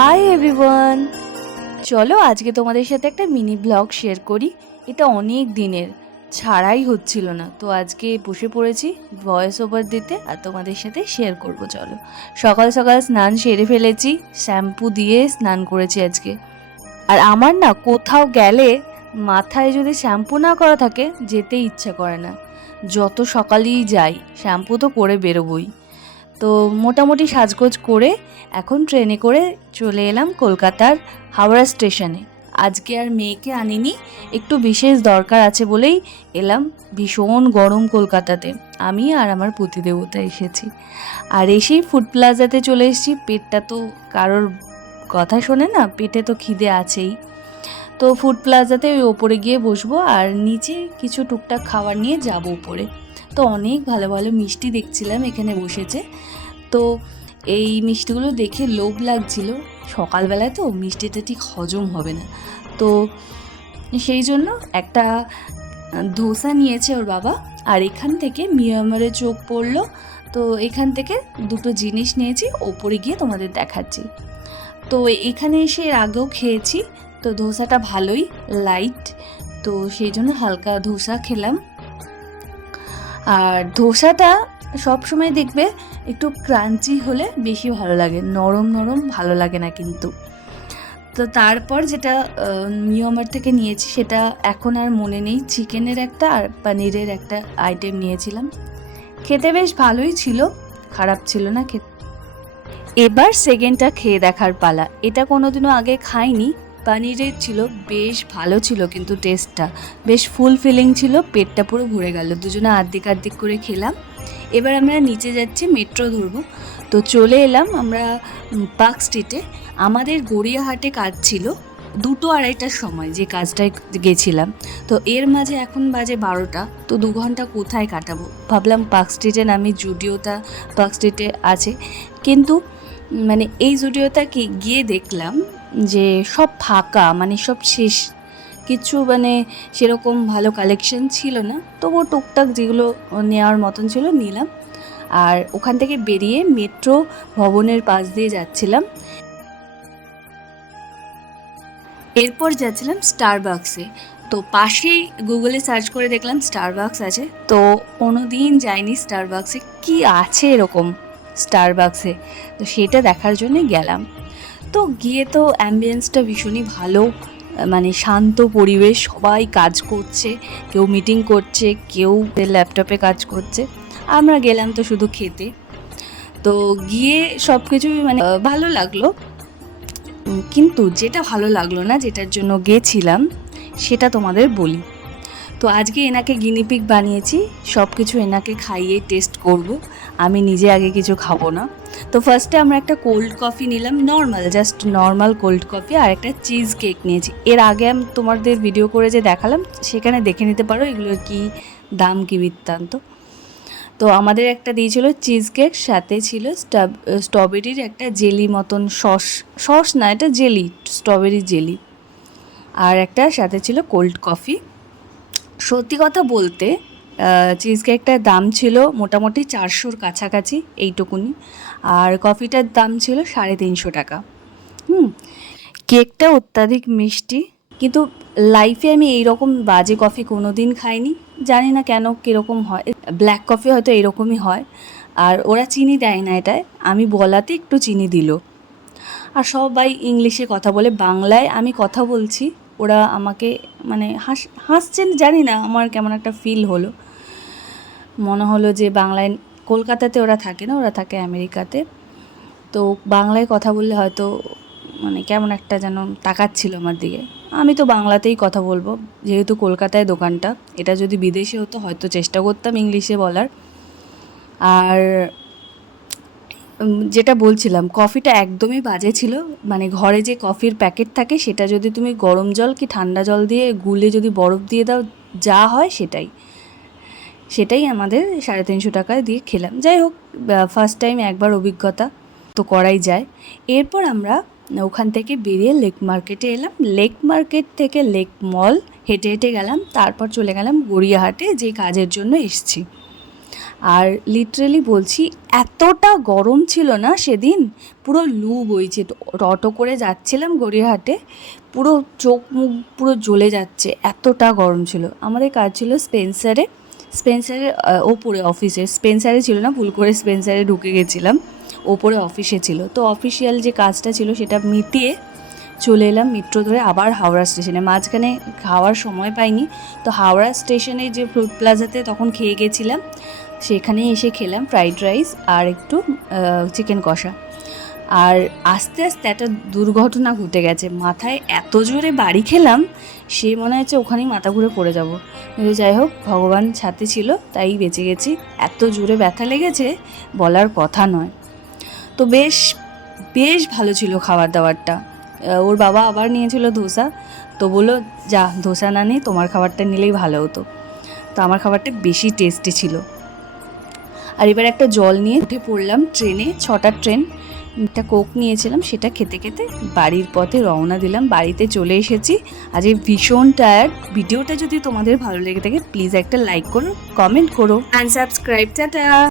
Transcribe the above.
Hi everyone চলো আজকে তোমাদের সাথে একটা মিনি ব্লগ শেয়ার করি। এটা অনেক দিনের, ছাড়াই হচ্ছিল না। তো আজকে বসে পড়েছি ভয়েস ওভার দিতে আর তোমাদের সাথে শেয়ার করব, চলো। সকাল সকাল স্নান সেরে ফেলেছি শ্যাম্পু দিয়ে স্নান করেছি আজকে। আর আমার না কোথাও গেলে মাথায় যদি শ্যাম্পু না করা থাকে, যেতে ইচ্ছা করে না। যত সকালেই যাই শ্যাম্পু তো করে বেরোবই। তো মোটামুটি সাজগোজ করে এখন ট্রেনে করে চলে এলাম কলকাতার হাওড়া স্টেশনে। আজকে আর মেয়েকে আনিনি, একটু বিশেষ দরকার আছে বলেই এলাম ভীষণ গরম কলকাতাতে। আমি আর আমার প্রতিদেবতা এসেছি। আর এসেই ফুড প্লাজাতে চলে এসেছি। পেটটা তো কারোর কথা শোনে না, পেটে তো খিদে আছেই। তো ফুড প্লাজাতে ওই ওপরে গিয়ে বসবো আর নিচে কিছু টুকটাক খাবার নিয়ে যাব উপরে। তো অনেক ভালো ভালো মিষ্টি দেখছিলাম এখানে বসেছে। তো এই মিষ্টিগুলো দেখে লোভ লাগছিল। সকালবেলায় তো মিষ্টিটা ঠিক হজম হবে না। তো সেই জন্য একটা ধোসা নিয়েছে ওর বাবা। আর এখান থেকে মিয়ামারে চোখ পড়ল। তো এখান থেকে দুটো জিনিস নিয়েছি, ওপরে গিয়ে তোমাদের দেখাচ্ছি। তো এখানে এসে এর আগেও খেয়েছি। তো ধোসাটা ভালোই লাইট তো সেই জন্য হালকা ধোসা খেলাম। আর ধোসাটা সব সময় দেখবে একটু ক্রাঞ্চি হলে বেশি ভালো লাগে, নরম নরম ভালো লাগে না কিন্তু। তো তারপর যেটা মিয়মার থেকে নিয়েছি সেটা এখন আর মনে নেই, চিকেনের একটা আর পনিরের একটা আইটেম নিয়েছিলাম। খেতে বেশ ভালোই ছিল, খারাপ ছিল না খেতে। এবার সেকেন্ডটা খেয়ে দেখার পালা, এটা কোনোদিনও আগে খাইনি পনিরের ছিল, বেশ ভালো ছিল কিন্তু টেস্টটা বেশ ফুল ফিলিং ছিল, পেটটা পুরো ভরে গেল। দুজনে আর্ধেক আর্ধেক করে খেলাম। এবার আমরা নিচে যাচ্ছি মেট্রো ধরবো। তো চলে এলাম আমরা পার্ক স্ট্রিটে আমাদের গড়িয়াহাটে কাজ ছিল দুটো আড়াইটার সময়, যে কাজটায় গেছিলাম। তো এর মাঝে এখন বাজে বারোটা। তো দু ঘণ্টা কোথায় কাটাবো? ভাবলাম পার্ক স্ট্রিটে নামি জুডিওটা পার্ক স্ট্রিটে আছে। কিন্তু মানে এই জুডিওটা কি গিয়ে দেখলাম যে সব ফাঁকা মানে সব শেষ। কিছু মানে সেরকম ভালো কালেকশন ছিল না। তবুও টুকটাক যেগুলো নেওয়ার মতন ছিল নিলাম। আর ওখান থেকে বেরিয়ে মেট্রো ভবনের পাশ দিয়ে যাচ্ছিলাম। এরপর যাচ্ছিলাম স্টারবাক্সে তো পাশেই গুগলে সার্চ করে দেখলাম স্টারবাক্স আছে। তো কোনো দিন যাইনি স্টারবাক্সে কি আছে এরকম স্টারবাক্সে তো সেটা দেখার জন্য গেলাম। তো গিয়ে তো অ্যাম্বিয়েন্সটা ভীষণই ভালো। মানে শান্ত পরিবেশ, সবাই কাজ করছে, কেউ মিটিং করছে, কেউ ল্যাপটপে কাজ করছে। আমরা গেলাম তো শুধু খেতে। তো গিয়ে সব কিছুই মানে ভালো লাগল। কিন্তু যেটা ভালো লাগল না, যেটার জন্য গেছিলাম, সেটা তোমাদের বলি। তো আজকে এনাকে গিনিপিক বানিয়েছি সব কিছু এনাকে খাইয়ে টেস্ট করব। আমি নিজে আগে কিছু খাব না। তো ফার্স্টে আমরা একটা কোল্ড কফি নিলাম normal just normal cold coffee আর একটা চিজ কেক নিয়েছি। এর আগে আমি তোমাদের ভিডিও করে যে দেখালাম, সেখানে দেখে নিতে পারো এগুলোর কি দাম, কি বৃত্তান্ত। তো আমাদের একটা দিয়েছিল চিজ কেক সাথে ছিল স্ট্রবেরির একটা জেলি মতন সস সস না, এটা জেলি স্ট্রবেরি জেলি আর একটা, সাথে ছিল কোল্ড কফি সত্যি কথা বলতে চিজ কেকটার দাম ছিল মোটামুটি চারশোর কাছাকাছি এইটুকুনি। আর কফিটার দাম ছিল সাড়ে তিনশো টাকা। হুম কেকটা অত্যাধিক মিষ্টি, কিন্তু লাইফে আমি এইরকম বাজে কফি কোনো দিন খাইনি। জানি না কেন কীরকম হয়। ব্ল্যাক কফি হয়তো এরকমই হয়। আর ওরা চিনি দেয় না এটায়। আমি বলাতে একটু চিনি দিল। আর সবাই ইংলিশে কথা বলে। বাংলায় আমি কথা বলছি। ওরা আমাকে মানে হাস, হাসছেন, জানি না, আমার কেমন একটা ফিল হলো। মনে হলো যে বাংলায় কলকাতাতে ওরা থাকে না, ওরা থাকে আমেরিকাতে। তো বাংলায় কথা বললে হয়তো মানে কেমন একটা যেন তাকাচ্ছিল আমার দিকে। আমি তো বাংলাতেই কথা বলব, যেহেতু কলকাতায় দোকানটা। এটা যদি বিদেশে হতো, হয়তো চেষ্টা করতাম ইংলিশে বলার। আর যেটা বলছিলাম, কফিটা একদমই বাজে ছিল। মানে ঘরে যে কফির প্যাকেট থাকে, সেটা যদি তুমি গরম জল কি ঠান্ডা জল দিয়ে গুলে যদি বরফ দিয়ে দাও, যা হয় সেটাই। সেটাই আমাদের সাড়ে তিনশো টাকায় দিয়ে খেলাম। যাই হোক ফার্স্ট টাইম একবার অভিজ্ঞতা তো করাই যায়। এরপর আমরা ওখান থেকে বেরিয়ে লেক মার্কেটে এলাম। লেক মার্কেট থেকে লেক মল হেঁটে হেঁটে গেলাম। তারপর চলে গেলাম গড়িয়াহাটে, যে কাজের জন্য এসছি। আর লিটারেলি বলছি, এতটা গরম ছিল না সেদিন? পুরো লু বইছে। অটো করে যাচ্ছিলাম গড়িয়াহাটে, পুরো চোখ মুখ পুরো জ্বলে যাচ্ছে। এতটা গরম ছিল। আমাদের কাজ ছিল স্পেন্সারে স্পেন্সারের ওপরে অফিসে স্পেন্সারে ছিল না, ভুল করে স্পেন্সারে ঢুকে গেছিলাম। ওপরে অফিসে ছিল। তো অফিসিয়াল যে কাজটা ছিল সেটা মিটিয়ে চলে এলাম মেট্রো ধরে আবার হাওড়া স্টেশনে মাঝখানে খাওয়ার সময় পাইনি। তো হাওড়া স্টেশনে যে ফ্রুট প্লাজাতে তখন খেয়ে গেছিলাম। সেখানে এসে খেলাম ফ্রাইড রাইস আর একটু চিকেন কষা। আর আস্তে আস্তে একটা দুর্ঘটনা ঘটে গেছে। মাথায় এত জোরে বাড়ি খেলাম, সে মনে হচ্ছে ওখানেই মাথা ঘুরে পড়ে যাব। কিন্তু যাই হোক, ভগবান সাথে ছিল, তাই বেঁচে গেছি। এত জোরে ব্যথা লেগেছে, বলার কথা নয়। তো বেশ বেশ ভালো ছিল খাবার দাবারটা ওর বাবা আবার নিয়েছিল ধোসা। তো বলল, যা, ধোসা না নিয়ে তোমার খাবারটা নিলেই ভালো হতো। তো আমার খাবারটা বেশি টেস্টি ছিল। আর এবার একটা জল নিয়ে উঠে পড়লাম ট্রেনে ছটার ট্রেন। একটা কোক নিয়েছিলাম, সেটা খেতে খেতে বাড়ির পথে রওনা দিলাম। বাড়িতে চলে এসেছি। আজকে ভীষণ টায়ার্ড ভিডিওটা যদি তোমাদের ভালো লেগে থাকে প্লিজ একটা লাইক করো কমেন্ট করো। And subscribe tata!